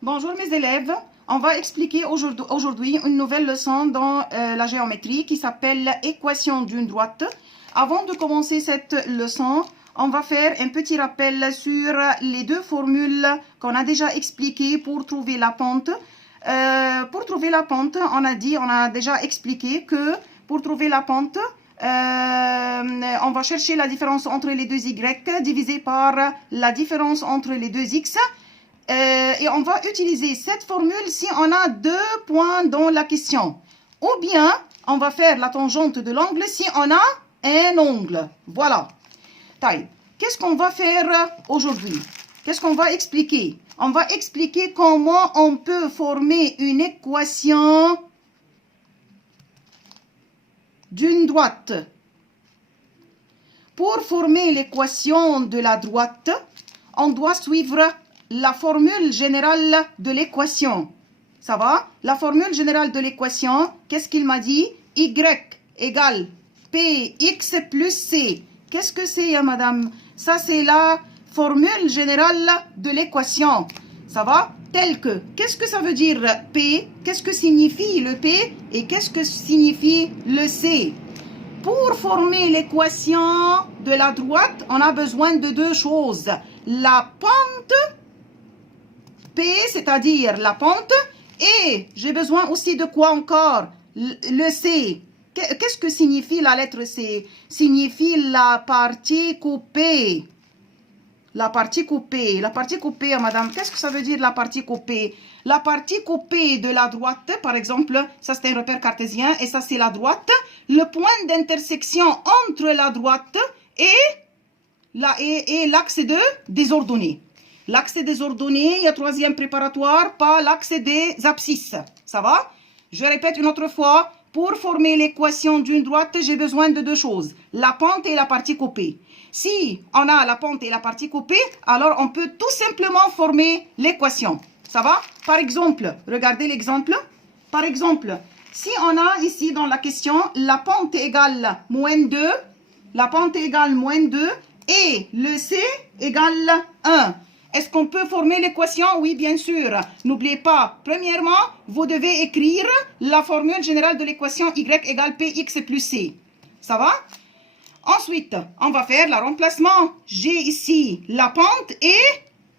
Bonjour mes élèves, on va expliquer aujourd'hui une nouvelle leçon dans la géométrie qui s'appelle équation d'une droite. Avant de commencer cette leçon, on va faire un petit rappel sur les deux formules qu'on a déjà expliquées pour trouver la pente. Pour trouver la pente, on a déjà expliqué que pour trouver la pente, on va chercher la différence entre les deux y divisé par la différence entre les deux x. Et on va utiliser cette formule si on a deux points dans la question. Ou bien, on va faire la tangente de l'angle si on a un angle. Voilà. Qu'est-ce qu'on va faire aujourd'hui? Qu'est-ce qu'on va expliquer? On va expliquer comment on peut former une équation d'une droite. Pour former l'équation de la droite, on doit suivre la formule générale de l'équation. Ça va? La formule générale de l'équation, qu'est-ce qu'il m'a dit? Y égale Px plus C. Qu'est-ce que c'est, madame? Ça, c'est la formule générale de l'équation. Ça va? Tel que, qu'est-ce que ça veut dire P? Qu'est-ce que signifie le P? Et qu'est-ce que signifie le C? Pour former l'équation de la droite, on a besoin de deux choses. La pente P, c'est-à-dire la pente, et j'ai besoin aussi de quoi encore? Le C. Qu'est-ce que signifie la lettre C? Signifie la partie coupée. La partie coupée. La partie coupée, madame, qu'est-ce que ça veut dire la partie coupée? La partie coupée de la droite, par exemple, ça c'est un repère cartésien, et ça c'est la droite. Le point d'intersection entre la droite et l'axe des ordonnées. L'axe des ordonnées, il y a troisième préparatoire, pas l'axe des abscisses. Ça va? Je répète une autre fois. Pour former l'équation d'une droite, j'ai besoin de deux choses. La pente et la partie coupée. Si on a la pente et la partie coupée, alors on peut tout simplement former l'équation. Ça va? Par exemple, regardez l'exemple. Par exemple, si on a ici dans la question, la pente égale moins 2, la pente égale moins 2 et le C égale 1. Est-ce qu'on peut former l'équation? Oui, bien sûr. N'oubliez pas, premièrement, vous devez écrire la formule générale de l'équation Y égale Px plus C. Ça va? Ensuite, on va faire le remplacement. J'ai ici la pente et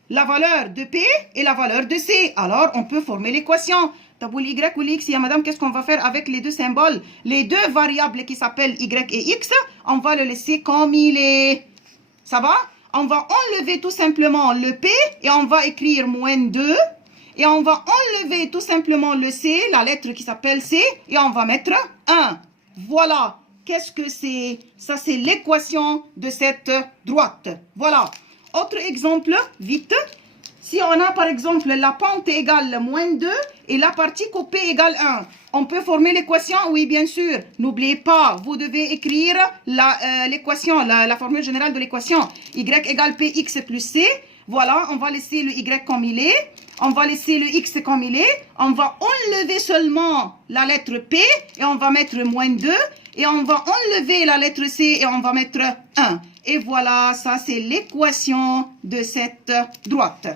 la valeur de P et la valeur de C. Alors, on peut former l'équation. Taboul Y ou l'X, madame, qu'est-ce qu'on va faire avec les deux symboles? Les deux variables qui s'appellent Y et X, on va le laisser comme il est. Ça va? On va enlever tout simplement le P et on va écrire moins 2. Et on va enlever tout simplement le C, la lettre qui s'appelle C, et on va mettre 1. Voilà. Qu'est-ce que c'est? Ça, c'est l'équation de cette droite. Voilà. Autre exemple, vite. Si on a par exemple la pente égale moins 2 et la partie coupée égale 1, on peut former l'équation? Oui, bien sûr. N'oubliez pas, vous devez écrire l'équation, la formule générale de l'équation. Y égale Px plus C. Voilà, on va laisser le Y comme il est. On va laisser le X comme il est. On va enlever seulement la lettre P et on va mettre moins 2. Et on va enlever la lettre C et on va mettre 1. Et voilà, ça c'est l'équation de cette droite.